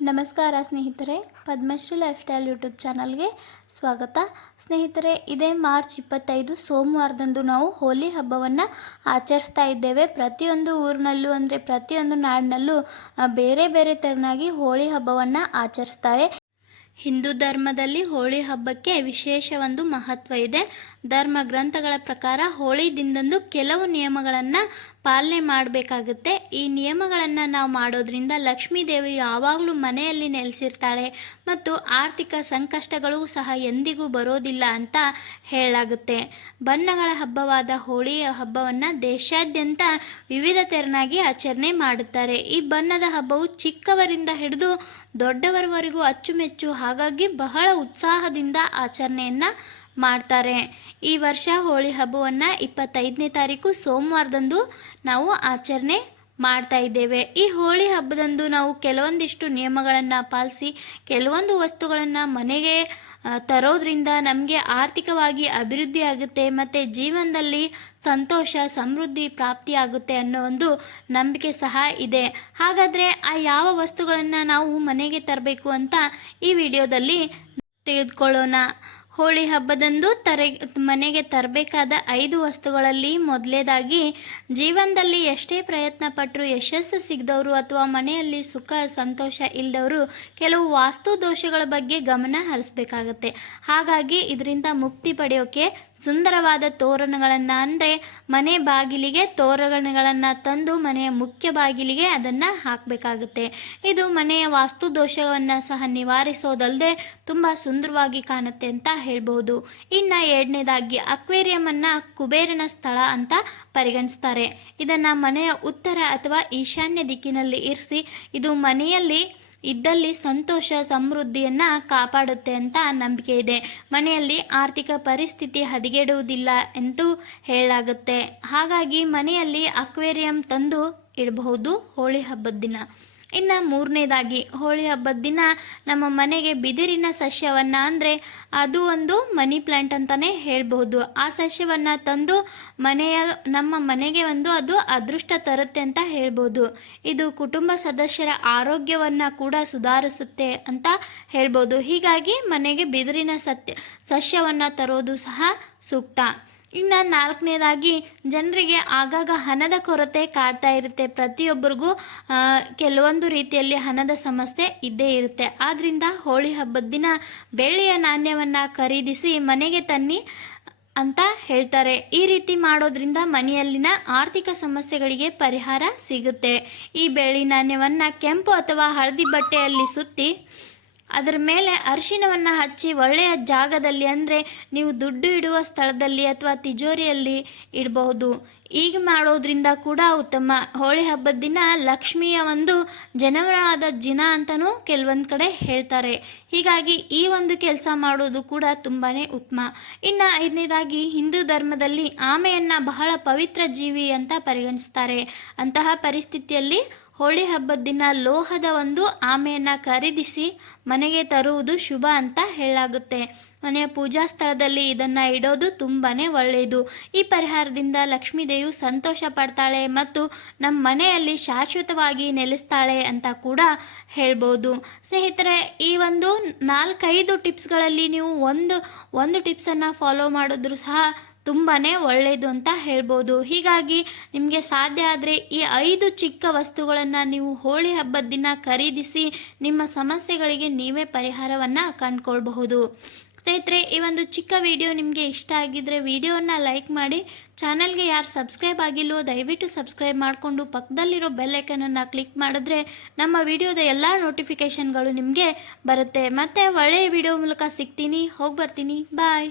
ನಮಸ್ಕಾರ ಸ್ನೇಹಿತರೆ, Padmashri life style YouTube ಚಾನಲ್ಗೆ ಸ್ವಾಗತ. ಸ್ನೇಹಿತರೆ, ಇದೇ ಮಾರ್ಚ್ 25 ಸೋಮವಾರದಂದು ನಾವು ಹೋಲಿ ಹಬ್ಬವನ್ನು ಆಚರಿಸ್ತಾ ಇದ್ದೇವೆ. ಪ್ರತಿಯೊಂದು ಊರಿನಲ್ಲೂ ಅಂದರೆ ಪ್ರತಿಯೊಂದು ನಾಡಿನಲ್ಲೂ ಬೇರೆ ಬೇರೆ ತೆರನಾಗಿ ಹೋಳಿ ಹಬ್ಬವನ್ನು ಆಚರಿಸ್ತಾರೆ. ಹಿಂದೂ ಧರ್ಮದಲ್ಲಿ ಹೋಳಿ ಹಬ್ಬಕ್ಕೆ ವಿಶೇಷ ಒಂದು ಮಹತ್ವ ಇದೆ. ಧರ್ಮ ಗ್ರಂಥಗಳ ಪ್ರಕಾರ ಹೋಳಿ ದಿನದಂದು ಕೆಲವು ನಿಯಮಗಳನ್ನು ಪಾಲನೆ ಮಾಡಬೇಕಾಗುತ್ತೆ. ಈ ನಿಯಮಗಳನ್ನು ನಾವು ಮಾಡೋದ್ರಿಂದ ಲಕ್ಷ್ಮೀ ದೇವಿ ಯಾವಾಗಲೂ ಮನೆಯಲ್ಲಿ ನೆಲೆಸಿರ್ತಾಳೆ ಮತ್ತು ಆರ್ಥಿಕ ಸಂಕಷ್ಟಗಳು ಸಹ ಎಂದಿಗೂ ಬರೋದಿಲ್ಲ ಅಂತ ಹೇಳಲಾಗುತ್ತೆ. ಬಣ್ಣಗಳ ಹಬ್ಬವಾದ ಹೋಳಿಯ ಹಬ್ಬವನ್ನು ದೇಶಾದ್ಯಂತ ವಿವಿಧ ತೆರನಾಗಿ ಆಚರಣೆ ಮಾಡುತ್ತಾರೆ. ಈ ಬಣ್ಣದ ಹಬ್ಬವು ಚಿಕ್ಕವರಿಂದ ಹಿಡಿದು ದೊಡ್ಡವರವರೆಗೂ ಅಚ್ಚುಮೆಚ್ಚು, ಹಾಗಾಗಿ ಬಹಳ ಉತ್ಸಾಹದಿಂದ ಆಚರಣೆಯನ್ನು ಮಾಡ್ತಾರೆ. ಈ ವರ್ಷ ಹೋಳಿ ಹಬ್ಬವನ್ನು 25ನೇ ತಾರೀಕು ಸೋಮವಾರದಂದು ನಾವು ಆಚರಣೆ ಮಾಡ್ತಾ ಇದ್ದೇವೆ. ಈ ಹೋಳಿ ಹಬ್ಬದಂದು ನಾವು ಕೆಲವೊಂದಿಷ್ಟು ನಿಯಮಗಳನ್ನು ಪಾಲಿಸಿ ಕೆಲವೊಂದು ವಸ್ತುಗಳನ್ನು ಮನೆಗೆ ತರೋದ್ರಿಂದ ನಮಗೆ ಆರ್ಥಿಕವಾಗಿ ಅಭಿವೃದ್ಧಿ ಆಗುತ್ತೆ ಮತ್ತು ಜೀವನದಲ್ಲಿ ಸಂತೋಷ ಸಮೃದ್ಧಿ ಪ್ರಾಪ್ತಿಯಾಗುತ್ತೆ ಅನ್ನೋ ಒಂದು ನಂಬಿಕೆ ಸಹ ಇದೆ. ಹಾಗಾದರೆ ಆ ಯಾವ ವಸ್ತುಗಳನ್ನು ನಾವು ಮನೆಗೆ ತರಬೇಕು ಅಂತ ಈ ವಿಡಿಯೋದಲ್ಲಿ ತಿಳಿದುಕೊಳ್ಳೋಣ. ಹೋಳಿ ಹಬ್ಬದಂದು ಮನೆಗೆ ತರಬೇಕಾದ 5 ವಸ್ತುಗಳಲ್ಲಿ ಮೊದಲೇದಾಗಿ, ಜೀವನದಲ್ಲಿ ಎಷ್ಟೇ ಪ್ರಯತ್ನ ಪಟ್ಟರೂ ಯಶಸ್ಸು ಸಿಗದವರು ಅಥವಾ ಮನೆಯಲ್ಲಿ ಸುಖ ಸಂತೋಷ ಇಲ್ಲದವರು ಕೆಲವು ವಾಸ್ತು ದೋಷಗಳ ಬಗ್ಗೆ ಗಮನ ಹರಿಸಬೇಕಾಗತ್ತೆ. ಹಾಗಾಗಿ ಇದರಿಂದ ಮುಕ್ತಿ ಪಡೆಯೋಕೆ ಸುಂದರವಾದ ತೋರಣಗಳನ್ನು ಅಂದರೆ ಮನೆ ಬಾಗಿಲಿಗೆ ತೋರಣಗಳನ್ನು ತಂದು ಮನೆಯ ಮುಖ್ಯ ಬಾಗಿಲಿಗೆ ಅದನ್ನು ಹಾಕಬೇಕಾಗುತ್ತೆ. ಇದು ಮನೆಯ ವಾಸ್ತು ದೋಷವನ್ನು ಸಹ ನಿವಾರಿಸೋದಲ್ಲದೆ ತುಂಬ ಸುಂದರವಾಗಿ ಕಾಣುತ್ತೆ ಅಂತ ಹೇಳ್ಬೋದು. ಇನ್ನು 2ನೇದಾಗಿ, ಅಕ್ವೇರಿಯಮನ್ನು ಕುಬೇರನ ಸ್ಥಳ ಅಂತ ಪರಿಗಣಿಸ್ತಾರೆ. ಇದನ್ನು ಮನೆಯ ಉತ್ತರ ಅಥವಾ ಈಶಾನ್ಯ ದಿಕ್ಕಿನಲ್ಲಿ ಇರಿಸಿ ಇದು ಮನೆಯಲ್ಲಿ ಇದ್ದಲ್ಲಿ ಸಂತೋಷ ಸಮೃದ್ಧಿಯನ್ನು ಕಾಪಾಡುತ್ತೆ ಅಂತ ನಂಬಿಕೆ ಇದೆ. ಮನೆಯಲ್ಲಿ ಆರ್ಥಿಕ ಪರಿಸ್ಥಿತಿ ಹದಗೆಡುವುದಿಲ್ಲ ಎಂದು ಹೇಳಲಾಗುತ್ತೆ. ಹಾಗಾಗಿ ಮನೆಯಲ್ಲಿ ಅಕ್ವೇರಿಯಂ ತಂದು ಇಡಬಹುದು ಹೋಳಿ ಹಬ್ಬದ ದಿನ. ಇನ್ನು 3ನೇದಾಗಿ, ಹೋಳಿ ಹಬ್ಬದ ದಿನ ನಮ್ಮ ಮನೆಗೆ ಬಿದಿರಿನ ಸಸ್ಯವನ್ನು ಅಂದರೆ ಅದು ಒಂದು ಮನಿ ಪ್ಲ್ಯಾಂಟ್ ಅಂತಲೇ ಹೇಳ್ಬೋದು, ಆ ಸಸ್ಯವನ್ನು ತಂದು ನಮ್ಮ ಮನೆಗೆ ಅದು ಅದೃಷ್ಟ ತರುತ್ತೆ ಅಂತ ಹೇಳ್ಬೋದು. ಇದು ಕುಟುಂಬ ಸದಸ್ಯರ ಆರೋಗ್ಯವನ್ನು ಕೂಡ ಸುಧಾರಿಸುತ್ತೆ ಅಂತ ಹೇಳ್ಬೋದು. ಹೀಗಾಗಿ ಮನೆಗೆ ಬಿದಿರಿನ ಸಸ್ಯವನ್ನು ತರೋದು ಸಹ ಸೂಕ್ತ. ಇನ್ನು 4ನೇದಾಗಿ, ಜನರಿಗೆ ಆಗಾಗ ಹಣದ ಕೊರತೆ ಕಾಡ್ತಾ ಇರುತ್ತೆ. ಪ್ರತಿಯೊಬ್ಬರಿಗೂ ಕೆಲವೊಂದು ರೀತಿಯಲ್ಲಿ ಹಣದ ಸಮಸ್ಯೆ ಇದ್ದೇ ಇರುತ್ತೆ. ಆದ್ದರಿಂದ ಹೋಳಿ ಹಬ್ಬದ ದಿನ ಬೆಳ್ಳಿಯ ನಾಣ್ಯವನ್ನು ಖರೀದಿಸಿ ಮನೆಗೆ ತನ್ನಿ ಅಂತ ಹೇಳ್ತಾರೆ. ಈ ರೀತಿ ಮಾಡೋದ್ರಿಂದ ಮನೆಯಲ್ಲಿನ ಆರ್ಥಿಕ ಸಮಸ್ಯೆಗಳಿಗೆ ಪರಿಹಾರ ಸಿಗುತ್ತೆ. ಈ ಬೆಳ್ಳಿ ನಾಣ್ಯವನ್ನು ಕೆಂಪು ಅಥವಾ ಹಳದಿ ಬಟ್ಟೆಯಲ್ಲಿ ಸುತ್ತಿ ಅದರ ಮೇಲೆ ಅರಿಶಿನವನ್ನು ಹಚ್ಚಿ ಒಳ್ಳೆಯ ಜಾಗದಲ್ಲಿ ಅಂದರೆ ನೀವು ದುಡ್ಡು ಇಡುವ ಸ್ಥಳದಲ್ಲಿ ಅಥವಾ ತಿಜೋರಿಯಲ್ಲಿ ಇಡಬಹುದು. ಈಗ ಮಾಡೋದ್ರಿಂದ ಕೂಡ ಉತ್ತಮ. ಹೋಳಿ ಹಬ್ಬದ ದಿನ ಲಕ್ಷ್ಮಿಯ ಒಂದು ಜನವಾದ ದಿನ ಅಂತಲೂ ಕೆಲವೊಂದು ಕಡೆ ಹೇಳ್ತಾರೆ. ಹೀಗಾಗಿ ಈ ಒಂದು ಕೆಲಸ ಮಾಡೋದು ಕೂಡ ತುಂಬಾ ಉತ್ತಮ. ಇನ್ನು 5ನೇದಾಗಿ, ಹಿಂದೂ ಧರ್ಮದಲ್ಲಿ ಆಮೆಯನ್ನು ಬಹಳ ಪವಿತ್ರ ಜೀವಿ ಅಂತ ಪರಿಗಣಿಸ್ತಾರೆ. ಅಂತಹ ಪರಿಸ್ಥಿತಿಯಲ್ಲಿ ಹೋಳಿ ಹಬ್ಬದ ದಿನ ಲೋಹದ ಒಂದು ಆಮೆಯನ್ನು ಖರೀದಿಸಿ ಮನೆಗೆ ತರುವುದು ಶುಭ ಅಂತ ಹೇಳಲಾಗುತ್ತೆ. ಮನೆಯ ಪೂಜಾ ಸ್ಥಳದಲ್ಲಿ ಇದನ್ನು ಇಡೋದು ತುಂಬಾ ಒಳ್ಳೆಯದು. ಈ ಪರಿಹಾರದಿಂದ ಲಕ್ಷ್ಮೀ ದೇವಿಯು ಸಂತೋಷ ಪಡ್ತಾಳೆ ಮತ್ತು ನಮ್ಮ ಮನೆಯಲ್ಲಿ ಶಾಶ್ವತವಾಗಿ ನೆಲೆಸ್ತಾಳೆ ಅಂತ ಕೂಡ ಹೇಳ್ಬೋದು. ಸ್ನೇಹಿತರೆ, ಈ ಒಂದು 4-5 ಟಿಪ್ಸ್ಗಳಲ್ಲಿ ನೀವು ಒಂದು ಟಿಪ್ಸನ್ನು ಫಾಲೋ ಮಾಡಿದ್ರೂ ಸಹ ತುಂಬಾ ಒಳ್ಳೆಯದು ಅಂತ ಹೇಳ್ಬೋದು. ಹೀಗಾಗಿ ನಿಮಗೆ ಸಾಧ್ಯ ಆದರೆ ಈ 5 ಚಿಕ್ಕ ವಸ್ತುಗಳನ್ನು ನೀವು ಹೋಳಿ ಹಬ್ಬದ ದಿನ ಖರೀದಿಸಿ ನಿಮ್ಮ ಸಮಸ್ಯೆಗಳಿಗೆ ನೀವೇ ಪರಿಹಾರವನ್ನು ಕಂಡುಕೊಳ್ಬಹುದು. ಸ್ನೇಹಿತರೆ, ಈ ಒಂದು ಚಿಕ್ಕ ವಿಡಿಯೋ ನಿಮಗೆ ಇಷ್ಟ ಆಗಿದ್ದರೆ ವಿಡಿಯೋನ ಲೈಕ್ ಮಾಡಿ. ಚಾನಲ್ಗೆ ಯಾರು ಸಬ್ಸ್ಕ್ರೈಬ್ ಆಗಿಲ್ಲವೋ ದಯವಿಟ್ಟು ಸಬ್ಸ್ಕ್ರೈಬ್ ಮಾಡಿಕೊಂಡು ಪಕ್ಕದಲ್ಲಿರೋ ಬೆಲ್ ಐಕನನ್ನು ಕ್ಲಿಕ್ ಮಾಡಿದ್ರೆ ನಮ್ಮ ವಿಡಿಯೋದ ಎಲ್ಲ ನೋಟಿಫಿಕೇಷನ್ಗಳು ನಿಮಗೆ ಬರುತ್ತೆ. ಮತ್ತು ಒಳ್ಳೆಯ ವಿಡಿಯೋ ಮೂಲಕ ಸಿಗ್ತೀನಿ. ಹೋಗಿ ಬರ್ತೀನಿ. ಬಾಯ್.